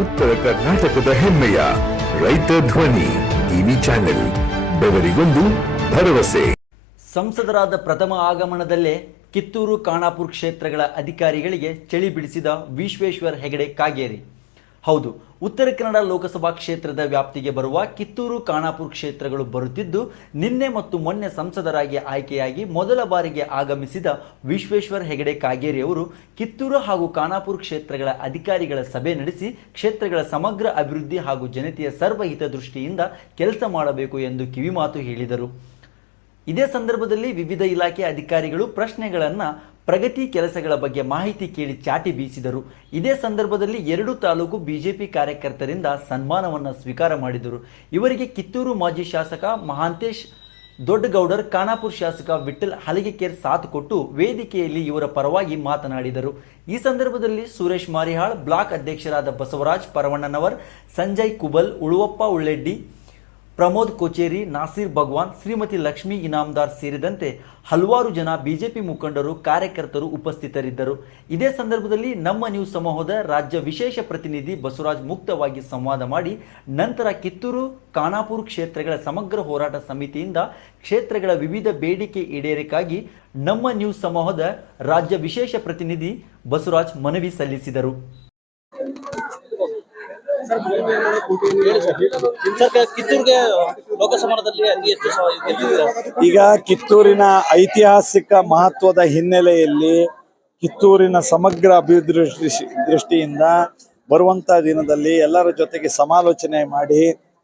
ಉತ್ತರ ಕರ್ನಾಟಕದ ಹೆಮ್ಮೆಯ ರೈತ ಧ್ವನಿ ಟಿವಿ ಚಾನೆಲ್, ಬೆವರಿಗೊಂದು ಭರವಸೆ. ಸಂಸದರಾದ ಪ್ರಥಮ ಆಗಮನದಲ್ಲೇ ಕಿತ್ತೂರು ಖಾನಾಪುರ ಕ್ಷೇತ್ರಗಳ ಅಧಿಕಾರಿಗಳಿಗೆ ಚಳಿ ಬಿಡಿಸಿದ ವಿಶ್ವೇಶ್ವರ್ ಹೆಗಡೆ ಕಾಗೇರಿ. ಹೌದು, ಉತ್ತರ ಕನ್ನಡ ಲೋಕಸಭಾ ಕ್ಷೇತ್ರದ ವ್ಯಾಪ್ತಿಗೆ ಬರುವ ಕಿತ್ತೂರು ಖಾನಾಪುರ ಕ್ಷೇತ್ರಗಳು ಬರುತ್ತಿದ್ದು, ನಿನ್ನೆ ಮತ್ತು ಮೊನ್ನೆ ಸಂಸದರಾಗಿ ಆಯ್ಕೆಯಾಗಿ ಮೊದಲ ಬಾರಿಗೆ ಆಗಮಿಸಿದ ವಿಶ್ವೇಶ್ವರ ಹೆಗಡೆ ಕಾಗೇರಿ ಅವರು ಕಿತ್ತೂರು ಹಾಗೂ ಖಾನಾಪುರ ಕ್ಷೇತ್ರಗಳ ಅಧಿಕಾರಿಗಳ ಸಭೆ ನಡೆಸಿ ಕ್ಷೇತ್ರಗಳ ಸಮಗ್ರ ಅಭಿವೃದ್ಧಿ ಹಾಗೂ ಜನತೆಯ ಸರ್ವಹಿತ ದೃಷ್ಟಿಯಿಂದ ಕೆಲಸ ಮಾಡಬೇಕು ಎಂದು ಕಿವಿಮಾತು ಹೇಳಿದರು. ಇದೇ ಸಂದರ್ಭದಲ್ಲಿ ವಿವಿಧ ಇಲಾಖೆ ಅಧಿಕಾರಿಗಳು ಪ್ರಶ್ನೆಗಳನ್ನು ಪ್ರಗತಿ ಕೆಲಸಗಳ ಬಗ್ಗೆ ಮಾಹಿತಿ ಕೇಳಿ ಚಾಟಿ ಬೀಸಿದರು. ಇದೇ ಸಂದರ್ಭದಲ್ಲಿ ಎರಡು ತಾಲೂಕು ಬಿಜೆಪಿ ಕಾರ್ಯಕರ್ತರಿಂದ ಸನ್ಮಾನವನ್ನು ಸ್ವೀಕಾರ ಮಾಡಿದರು. ಇವರಿಗೆ ಕಿತ್ತೂರು ಮಾಜಿ ಶಾಸಕ ಮಹಾಂತೇಶ್ ದೊಡ್ಡಗೌಡರ್, ಖಾನಾಪುರ ಶಾಸಕ ವಿಠಲ್ ಹಲಗೆಕೇರ್ ಸಾಥ್ ಕೊಟ್ಟು ವೇದಿಕೆಯಲ್ಲಿ ಇವರ ಪರವಾಗಿ ಮಾತನಾಡಿದರು. ಈ ಸಂದರ್ಭದಲ್ಲಿ ಸುರೇಶ್ ಮಾರಿಹಾಳ್, ಬ್ಲಾಕ್ ಅಧ್ಯಕ್ಷರಾದ ಬಸವರಾಜ್ ಪರವಣ್ಣನವರ್, ಸಂಜಯ್ ಕುಬಲ್, ಉಳುವಪ್ಪ ಉಳ್ಳೆಡ್ಡಿ ಪ್ರಮೋದ್ ಕೊಚೇರಿ, ನಾಸೀರ್ ಭಗವಾನ್, ಶ್ರೀಮತಿ ಲಕ್ಷ್ಮೀ ಇನಾಮ್ದಾರ್ ಸೇರಿದಂತೆ ಹಲವಾರು ಜನ ಬಿಜೆಪಿ ಮುಖಂಡರು, ಕಾರ್ಯಕರ್ತರು ಉಪಸ್ಥಿತರಿದ್ದರು. ಇದೇ ಸಂದರ್ಭದಲ್ಲಿ ನಮ್ಮ ನ್ಯೂಸ್ ಸಮೂಹದ ರಾಜ್ಯ ವಿಶೇಷ ಪ್ರತಿನಿಧಿ ಬಸವರಾಜ್ ಮುಕ್ತವಾಗಿ ಸಂವಾದ ಮಾಡಿ, ನಂತರ ಕಿತ್ತೂರು, ಖಾನಾಪುರ ಕ್ಷೇತ್ರಗಳ ಸಮಗ್ರ ಹೋರಾಟ ಸಮಿತಿಯಿಂದ ಕ್ಷೇತ್ರಗಳ ವಿವಿಧ ಬೇಡಿಕೆ ಈಡೇರಿಕೆಗಾಗಿ ನಮ್ಮ ನ್ಯೂಸ್ ಸಮೂಹದ ರಾಜ್ಯ ವಿಶೇಷ ಪ್ರತಿನಿಧಿ ಬಸವರಾಜ್ ಮನವಿ ಸಲ್ಲಿಸಿದರು. ಕಿತ್ತೂರಿಗೆ ಲೋಕಸಭಾದಲ್ಲಿ ಅತಿ ಹೆಚ್ಚು ಈಗ ಕಿತ್ತೂರಿನ ಐತಿಹಾಸಿಕ ಮಹತ್ವದ ಹಿನ್ನೆಲೆಯಲ್ಲಿ ಕಿತ್ತೂರಿನ ಸಮಗ್ರ ಅಭಿವೃದ್ಧಿ ದೃಷ್ಟಿಯಿಂದ ಬರುವಂತ ದಿನದಲ್ಲಿ ಎಲ್ಲರ ಜೊತೆಗೆ ಸಮಾಲೋಚನೆ ಮಾಡಿ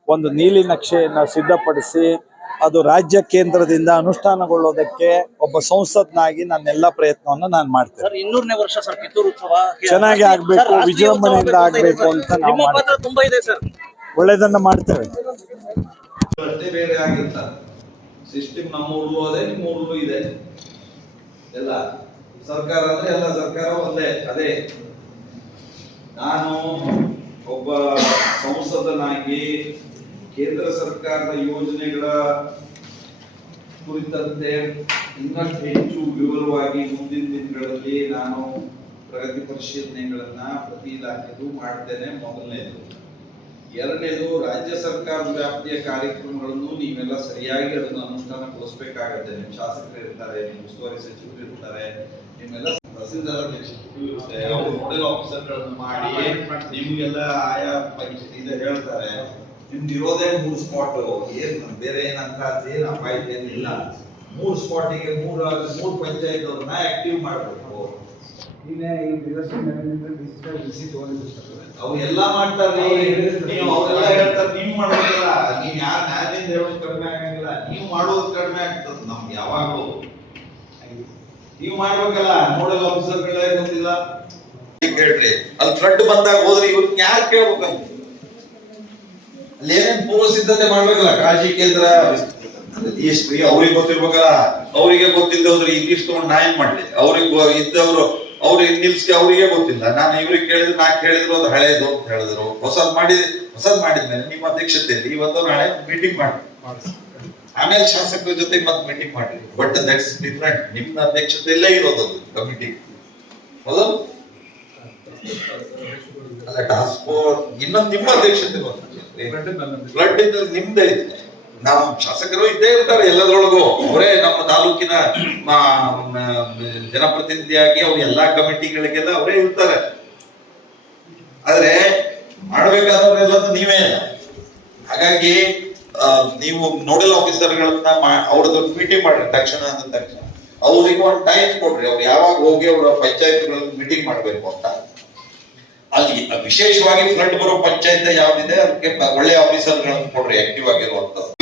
ಒಂದು ನೀಲಿ ನಕ್ಷೆಯನ್ನು ಸಿದ್ಧಪಡಿಸಿ ಅದು ರಾಜ್ಯ ಕೇಂದ್ರದಿಂದ ಅನುಷ್ಠಾನಗೊಳ್ಳೋದಕ್ಕೆ ಒಬ್ಬ ಸಂಸತ್ನಾಗಿ ನನ್ನೆಲ್ಲ ಪ್ರಯತ್ನವನ್ನು ನಾನು ಮಾಡ್ತೇನೆ. ಸರ್ ಇನ್ನೂರನೇ ವರ್ಷ ಸರ್ ಕಿತ್ತೂರು ಉತ್ಸವ ಚೆನ್ನಾಗಿ ಆಗ್ಬೇಕು, ವಿಜೃಂಭಣೆಯಿಂದ ಆಗ್ಬೇಕು ಅಂತ ನಾವು ತುಂಬಾ ಇದೆ ಸರ್. ಒಳ್ಳೇದನ್ನ ಮಾಡ್ತೇವೆ. ಅಷ್ಟೇ ಬೇರೆ ಆಗಿರ್ತಾರೆ ಸಿಸ್ಟಮ್ ನಮ್ಮೂರು ಅದೇ ನಿಮ್ಮೂರು ಇದೆ. ಎಲ್ಲ ಸರ್ಕಾರ ಅಂದ್ರೆ ಎಲ್ಲ ಸರ್ಕಾರ ಒಂದೇ ಅದೇ. ನಾನು ಒಬ್ಬ ಸಂಸದನಾಗಿ ಕೇಂದ್ರ ಸರ್ಕಾರದ ಯೋಜನೆಗಳ ಕುರಿತಂತೆ ಇನ್ನಷ್ಟು ಹೆಚ್ಚು ವಿವರವಾಗಿ ಮುಂದಿನ ದಿನಗಳಲ್ಲಿ ನಾನು ಪ್ರಗತಿ ಪರಿಶೀಲನೆಗಳನ್ನ ಪ್ರತಿ ಇಲಾಖೆದು ಮಾಡ್ತೇನೆ. ಮೊದಲನೇದು, ಎರಡನೇದು, ರಾಜ್ಯ ಸರ್ಕಾರದ ವ್ಯಾಪ್ತಿಯ ಕಾರ್ಯಕ್ರಮಗಳನ್ನು ನೀವೆಲ್ಲ ಸರಿಯಾಗಿ ಅದನ್ನು ಅನುಷ್ಠಾನಗೊಳಿಸಬೇಕಾಗತ್ತೆ. ನಿಮ್ಮ ಶಾಸಕರು ಇರ್ತಾರೆ, ನಿಮ್ಮ ಉಸ್ತುವಾರಿ ಸಚಿವರು ಇರ್ತಾರೆ, ನಿಮ್ಮೆಲ್ಲ ತಹಸೀಲ್ದಾರ್ ಅವರು ನೋಡಲ್ ಆಫೀಸರ್ಗಳನ್ನು ಮಾಡಿ ನಿಮ್ಗೆಲ್ಲ ಆಯಾ ಪಂಚಾಯತ್ ಇದೆ ಹೇಳ್ತಾರೆ. ನಿಮ್ದು ಇರೋದೇ ಮೂರು ಸ್ಪಾಟ್ ಏನ್ ಬೇರೆ ಏನಂತ ಏನ್ ಅಪಾಯ ಏನಿಲ್ಲ ಮೂರು ಸ್ಪಾಟಿಗೆ ಮೂರು ಮೂರು ಪಂಚಾಯತ್ ಅವ್ರನ್ನ ಆಕ್ಟಿವ್ ಮಾಡಬೇಕು ಅವ್ ಎಲ್ಲ ಮಾಡ್ತಾರೆ. ನೀವು ಅವರೆಲ್ಲ ಹೇಳ್ತಾರೆ ನೀವು ಮಾಡೋದಿಲ್ಲ ನೀವ್ ಯಾರು ನ್ಯಾಯದಿಂದ ಹೇಳೋದು ಕಡಿಮೆ ಆಗಂಗಿಲ್ಲ. ನೀವು ಮಾಡೋದು ಕಡಿಮೆ ಆಗ್ತದೆ ನಮ್ಗೆ ಯಾವಾಗ್ಲೂ. ನೀವು ಮಾಡ್ಬೇಕಲ್ಲ. ನೋಡಲ್ ಆಫೀಸರ್ಗಳೇ ಗೊತ್ತಿಲ್ಲ. ಹೇಳ್ರಿ ಅಲ್ಲಿ ಫ್ಲಡ್ ಬಂದಾಗ ಹೋದ್ರೆ ಇವ್ರನ್ನ ಯಾರು ಕೇಳ್ಬೇಕಂತ ಅಲ್ಲಿ ಪೂರ್ವ ಸಿದ್ಧತೆ ಮಾಡ್ಬೇಕಲ್ಲ ಕಾಳಜಿ ಕೇಂದ್ರ ಎಷ್ಟ್ರಿ ಅವ್ರಿಗೆ ಗೊತ್ತಿರ್ಬೇಕಲ್ಲ. ಅವರಿಗೆ ಗೊತ್ತಿಲ್ಲದೆ ಹೋದ್ರೆ ಇಂಗ್ಲಿಷ್ ತಗೊಂಡು ನಾ ಏನ್ ಮಾಡ್ಲಿ. ಅವ್ರಿಗೆ ಇದ್ದವರು ಅವ್ರಿಗೆ ನಿಲ್ಸಿ ಅವರಿಗೆ ಗೊತ್ತಿಲ್ಲ. ನಾನು ಇವ್ರಿಗೆ ಕೇಳಿದ್ರು, ನಾ ಕೇಳಿದ್ರು, ಅದು ಹಳೇದು ಅಂತ ಹೇಳಿದ್ರು. ಹೊಸದ್ ಮಾಡಿದ, ಹೊಸದ್ ಮಾಡಿದ್ಮೇಲೆ ನಿಮ್ಮ ಅಧ್ಯಕ್ಷತೆಯಲ್ಲಿ ಇವತ್ತು ನಾಳೆ ಮೀಟಿಂಗ್ ಮಾಡಿ ಆಮೇಲೆ ಶಾಸಕರ ಜೊತೆ ಮತ್ತೆ ಮೀಟಿಂಗ್ ಮಾಡಿ ಬಟ್ ದಟ್ಸ್ ಡಿಫ್ರೆಂಟ್ ನಿಮ್ಮ ಅಧ್ಯಕ್ಷತೆಯಲ್ಲೇ ಇರೋದು ಕಮಿಟಿ ಹೌದು? ಅಲ್ಲ ಟಾಸ್ಕ್ ಫೋರ್ಸ್ ಇನ್ನೊಂದು ನಿಮ್ಮ ಅಧ್ಯಕ್ಷತೆ ಫ್ಲಡ್ ಇದ್ದು ನಿಮ್ದೇ. ಇದೆ ನಾವು ಶಾಸಕರು ಇದ್ದೇ ಇರ್ತಾರೆ ಎಲ್ಲದ್ರೊಳಗೂ. ಅವರೇ ನಮ್ಮ ತಾಲೂಕಿನ ಜನಪ್ರತಿನಿಧಿಯಾಗಿ ಅವ್ರ ಎಲ್ಲಾ ಕಮಿಟಿಗಳಿಗೆಲ್ಲ ಅವರೇ ಇರ್ತಾರೆ. ಆದ್ರೆ ಮಾಡ್ಬೇಕಾದವರೆಲ್ಲದು ನೀವೇ ಹಾಗಾಗಿ ನೀವು ನೋಡಲ್ ಆಫೀಸರ್ಗಳನ್ನ ಅವ್ರದ್ದು ಮೀಟಿಂಗ್ ಮಾಡ್ರಿ ತಕ್ಷಣ ಅಂದ ತಕ್ಷಣ. ಅವ್ರಿಗೆ ಒಂದು ಟೈಮ್ ಕೊಡ್ರಿ. ಅವ್ರು ಯಾವಾಗ ಹೋಗಿ ಅವರ ಪಂಚಾಯತ್ಗಳಲ್ಲಿ ಮೀಟಿಂಗ್ ಮಾಡ್ಬೇಕು ಅಂತ. ಅಲ್ಲಿ ವಿಶೇಷವಾಗಿ ಫ್ರಂಟ್ ಬರೋ ಪಂಚಾಯತ್ ಯಾವ್ದಿದೆ ಅದಕ್ಕೆ ಒಳ್ಳೆ ಒಳ್ಳೆ ಆಫೀಸರ್ಗಳನ್ನು ಕೊಡ್ರಿ ಆಕ್ಟಿವ್ ಆಗಿರುವಂತದ್ದು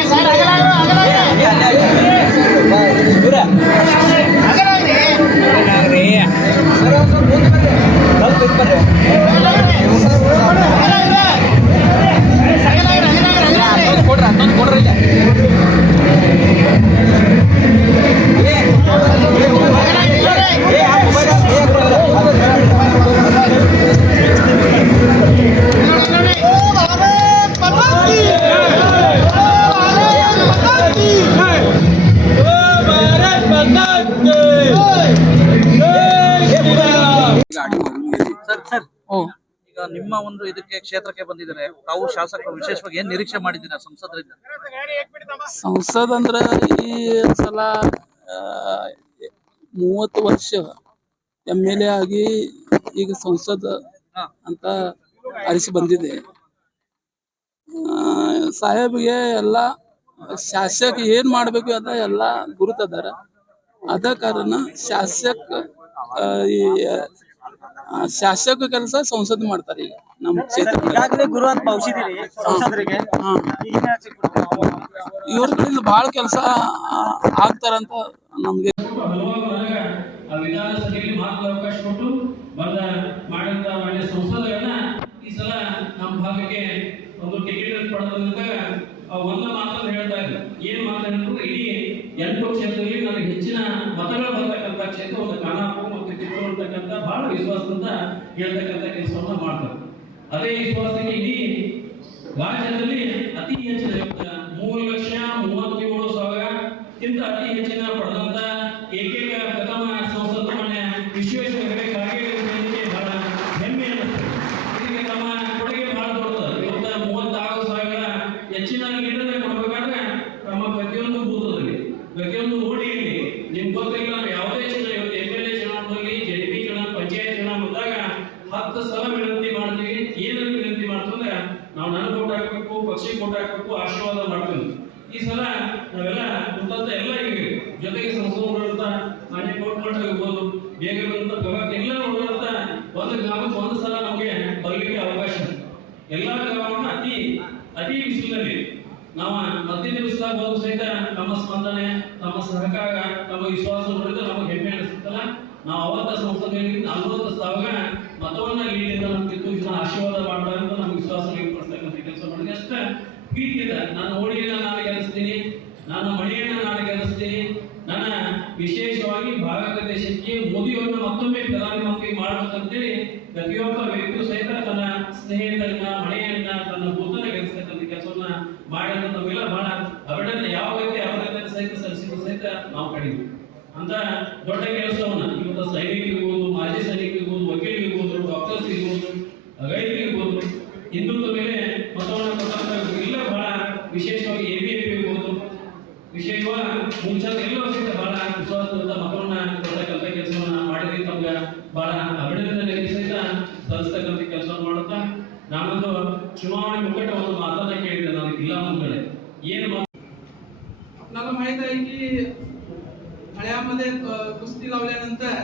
ಸರ್ ಒಂದು ಇದಕ್ಕೆ ಕ್ಷೇತ್ರಕ್ಕೆ ಬಂದಿದ್ದಾರೆ ತಾವು ಶಾಸಕರು ವಿಶೇಷವಾಗಿ ಏನ್ ನಿರೀಕ್ಷೆ ಮಾಡಿದ್ದೀರಾ ಸಂಸದರಿಂದ? ಸಂಸದ್ ಅಂದ್ರ ಈ ಸಲ ಮೂವತ್ತು ವರ್ಷ ಎಂ ಎಲ್ ಎ ಆಗಿ ಈಗ ಸಂಸದ ಅಂತ ಅರಿಸಿ ಬಂದಿದೆ. ಸಾಹೇಬ್ಗೆ ಎಲ್ಲ ಶಾಸಕ ಏನ್ ಮಾಡ್ಬೇಕು ಅದ ಎಲ್ಲ ಗುರುತದಾರ ಅದ ಕಾರಣ ಶಾಸಕ ಈ ಶಾಸಕ ಕೆಲಸ ಸಂಸದ್ ಮಾಡ್ತಾರೆ ಈಗ ನಮ್ಮ ಕ್ಷೇತ್ರ ಈಗಾಗಲೇ ಗುರು ಅಂತ ಭಾವಿಸಿದಿರಿ ಸಂಸದರಿಗೆ. ಹಾ. ಇವ್ರ ಕಡೆಯಿಂದ ಬಹಳ ಕೆಲಸ ಆಗ್ತಾರಂತ ನಮ್ಗೆ. ವಿಧಾನಸಭೆಯಲ್ಲಿ ಮಾತನಾಡ ಅವಕಾಶ ಕೊಟ್ಟು ಬಂದ ಮಾಡಿದಂತ ಒಳ್ಳೆ ಸಂಸದರನ್ನ ಈ ಸಲ ನಮ್ಮ ಭಾಗಕ್ಕೆ ಒಂದು ಟಿಕೆಟ್ ಪಡೆದಂತ ಒಂದು ಮಾತನ್ನು ಹೇಳ್ತಾ ಇದ್ರು ಏನ್ ಮಾತಾಡಿದ್ರು? ಇಡೀ ಎಂಟು ಕ್ಷೇತ್ರದಲ್ಲಿ ನನಗೆ ಹೆಚ್ಚಿನ ಮತಗಳು ಬರ್ತಕ್ಕಂಥ ಕ್ಷೇತ್ರ ಒಂದು ಖಾನಾಪುರ. ಕಿತ್ತೂರು ಅಂತಕ್ಕಂಥ ಬಹಳ ವಿಶ್ವಾಸದಿಂದ ಹೇಳ್ತಕ್ಕಂಥ ಕೆಲಸವನ್ನ ಮಾಡ್ತಾರೆ. ಅದೇ ವಿಶ್ವಾಸಕ್ಕೆ ಇಡೀ ರಾಜ್ಯದಲ್ಲಿ ಅತಿ ಹೆಚ್ಚಿನ ಮೂರು ಲಕ್ಷ ಮೂವತ್ತೇಳು ಸಾವಿರಕ್ಕಿಂತ ಅತಿ ಹೆಚ್ಚಿನ ಪಡೆದಂತ ಏಕೈಕ ಪ್ರಥಮ ಸಂಸದ ಮಾನ್ಯ ವಿಶ್ವೇಶ್ವರ ಹೆಗಡೆ ಕಾಗೇರಿ ಅವರಿಗೆ ಬಹಳ ಹೆಮ್ಮೆ ಅನ್ನಿಸ್ತದೆ ಇದಕ್ಕೆ ತಮ್ಮ ಕೊಡುಗೆ ಬಹಳ ದೊಡ್ಡದು ಇವತ್ತ ಮೂವತ್ತಾರು ಸಾವಿರ ಹೆಚ್ಚಿನ ಲೀಡರ್ ಕೊಡಬೇಕಾದ್ರೆ ತಮ್ಮ ಪ್ರತಿಯೊಂದು ಬೂತದಲ್ಲಿ ಪ್ರತಿಯೊಂದು ಓಣಿಯಲ್ಲಿ ನಿಮ್ಗೆ ಗೊತ್ತಿಲ್ಲ ನಾವು ಯಾವುದೇ ಚುನಾವಣೆ ಇವತ್ತು ಎಂ ಎಲ್ ಎ ಚುನಾವಣೆಯಲ್ಲಿ ಜೆ ಡಿ ಪಿ ಚುನಾವಣೆ ಪಂಚಾಯತ್ ಚುನಾವಣೆ ಬಂದಾಗ ಹತ್ತು ಸಲ ವಿನಂತಿ ಮಾಡ್ತೀವಿ ಏನಂತ ವಿನಂತಿ ಮಾಡ್ತಂದ್ರೆ ನಾವು ನನಗೆ ಓಟ್ ಹಾಕ್ಬೇಕು ಪಕ್ಷಿ ಓಟ್ ಹಾಕ್ಬೇಕು, ಆಶೀರ್ವಾದ ಮಾಡ್ತೀವಿ. ಈ ಸಲ ನಾವೆಲ್ಲ ಕುಂತಂತ ಎಲ್ಲ ಈಗ ಜೊತೆಗೆ ಸಂಸದರುಗಳಂತ ಮಾನ್ಯ ಕೋರ್ಟ್ ಇರ್ಬೋದು ಬೇಗ ಬಂತ ಎಲ್ಲ ನೋಡುವಂತ ಒಂದು ಗ್ರಾಮಕ್ಕೆ ಒಂದು ಸಲ ನಮಗೆ ಬರಲಿಕ್ಕೆ ಅವಕಾಶ. ಎಲ್ಲ ಗ್ರಾಮವನ್ನು ಅತಿ ಅತಿ ಬಿಸಿಲಲ್ಲಿ ನಾವು ಮಧ್ಯ ದಿವಸದಾಗ ಹೋದ ಸಹಿತ ನಮ್ಮ ಸ್ಪಂದನೆ, ನಮ್ಮ ಸಹಕಾರ, ನಮ್ಮ ವಿಶ್ವಾಸ ನೋಡಿದ್ರೆ ನಮಗೆ ಹೆಮ್ಮೆ ಅನಿಸುತ್ತಲ್ಲ. ನಾವು ಅವತ್ತ ಸಂಸದೆಯಲ್ಲಿ ನಲ್ವತ್ತು ಸಾವಿರ ಮತವನ್ನ ಲೀಡಿಂದ ನಮ್ಮ ಕಿತ್ತೂರು ಜನ ಆಶೀರ್ವಾದ ಮಾಡ್ತಾರೆ ಅಂತ ನಮ್ಗೆ ವಿಶ್ವಾಸ ವ್ಯಕ್ತಪಡಿಸ್ತಕ್ಕಂಥ ಕೆಲಸ ಮಾಡಿದ್ರೆ ಅಷ್ಟೇ ಪ್ರೀತಿಯಿಂದ ನನ್ನ ಓಣಿಯನ್ನ ನಾನು ಗೆಲ್ಲಿಸ್ತೀನಿ. ನನ್ನ ಮನೆಯನ್ನ ನಾನು ಗೆಲ್ಲಿಸ್ತೀನಿ. ನನ್ನ ವಿಶೇಷವಾಗಿ ಭಾರತ ದೇಶಕ್ಕೆ ಮೋದಿಯವರನ್ನ ಮತ್ತೊಮ್ಮೆ ಪ್ರಧಾನಮಂತ್ರಿ ಮಾಡಬೇಕಂತೇಳಿ ಪ್ರತಿಯೊಬ್ಬ ವ್ಯಕ್ತಿಯು ಸಹಿತ ತನ್ನ ಸ್ನೇಹಿತರನ್ನ, ಮನೆಯನ್ನ, ತನ್ನ ಬೂತನ್ನ ಗೆಲ್ಲಿಸ್ತಕ್ಕಂಥ ಕೆಲಸವನ್ನ ಮಾಡಿದ ನಾವೆಲ್ಲ ಬಹಳ ಅವರನ್ನ ಯಾವ ವ್ಯಕ್ತಿ ಅಭಿನಂದನೆ ಸಹಿತ ಸಲ್ಲಿಸಿದ ಸಹಿತ ನಾವು ಕಡಿಮೆ ಅಂತ ದೊಡ್ಡ ಕೆಲಸವನ್ನ ಇವತ್ತು ಸೈನಿಕರಿರ್ಬೋದು, ಮಾಜಿ ಸೈನಿಕರಿರ್ಬೋದು, ವಕೀಲರಿರ್ಬೋದು ಡಾಕ್ಟರ್ಸ್ ಇರ್ಬೋದು ರೈತರಿರ್ಬೋದು ಹಿಂದುತ್ವ ಮೇಲೆ ಮತವನ್ನು ಕೊಟ್ಟಂತ ಇಲ್ಲ ಬಹಳ ವಿಶೇಷವಾಗಿ ಎ ಬಿ ಎ ಪಿ ಇರ್ಬೋದು. ವಿಶೇಷವಾಗಿ ಮುಂಚಾದ ಎಲ್ಲ ಸಹಿತ ಬಹಳ ವಿಶ್ವಾಸದಿಂದ ಮತವನ್ನ ಕೊಡ್ತಕ್ಕಂಥ ಕೆಲಸವನ್ನ ಮಾಡಿದ್ವಿ. ತಮ್ಗೆ ಬಹಳ ಅಭಿನಂದನೆ ಸಹಿತ ಸಲ್ಲಿಸ್ತಕ್ಕಂಥ ಕೆಲಸವನ್ನು ಮಾಡುತ್ತಾ ನಾನೊಂದು ಚುನಾವಣೆ ಮುಖಟ ಒಂದು ಮಾತನ್ನ ಕೇಳಿದೆ ನಾನು ಇಲ್ಲ ಮುಂದೆ ಏನು ನನ್ನ ಮಾಹಿತಿ त्यामध्ये कुस्ती लावल्यानंतर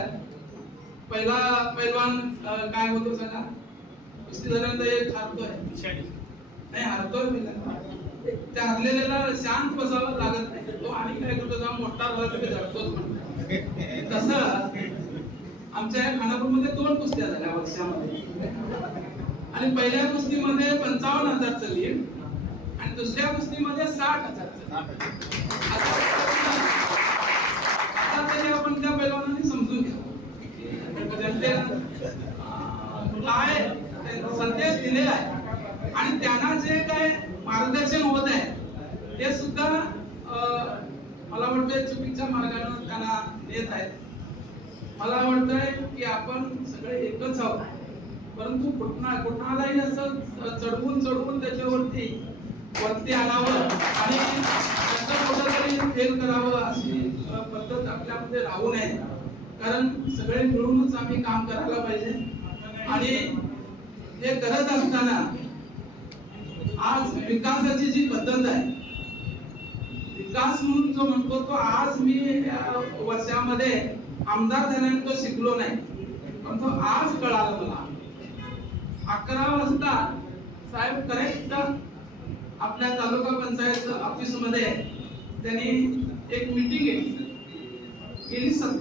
पहिला पैलवान काय होतो सांगा कुस्ती झाल्यानंतर एक हारतोय. नाही हारतोय पहिल्यांदा त्या हरलेल्याला शांत बसावं लागत नाही. तो आणि काय करतो जेव्हा मोठा झाला तर झडतोच तस आमच्या या खानापूरमध्ये दोन कुस्त्या झाल्या वर्षामध्ये. आणि पहिल्या कुस्तीमध्ये पंचावन्न हजार चालली आणि दुसऱ्या कुस्तीमध्ये साठ हजारचं चालली आता आपण त्या पैलवानांनी समजून घ्या त्यांचे काय संदेश दिलेला आहे. आणि त्यांना जे काय मार्गदर्शन होत आहे ते सुद्धा मला वाटतंय चुकीच्या मार्गाने त्यांना देत आहेत. मला वाटतंय की आपण सगळे एकच आहोत. परंतु कुठना कुणालाही असं चढवून चढवून त्याच्यावरती वरती आणावं आणि फेल करावं अशी पद्धत आपल्यामध्ये राहू नये. कारण सगळे मिळूनच आम्ही काम करायला पाहिजे. आणि हे करत असताना आज विकासाची जी पद्धत आहे विकास म्हणून जो म्हणतो तो आज मी वर्षामध्ये आमदार झाल्याने तो शिकलो नाही. पण तो आज कळाला मला. अकरा वाजता साहेब करेक्ट आपल्या तालुका पंचायत ऑफिसमध्ये त्यांनी एक मीटिंग केली सर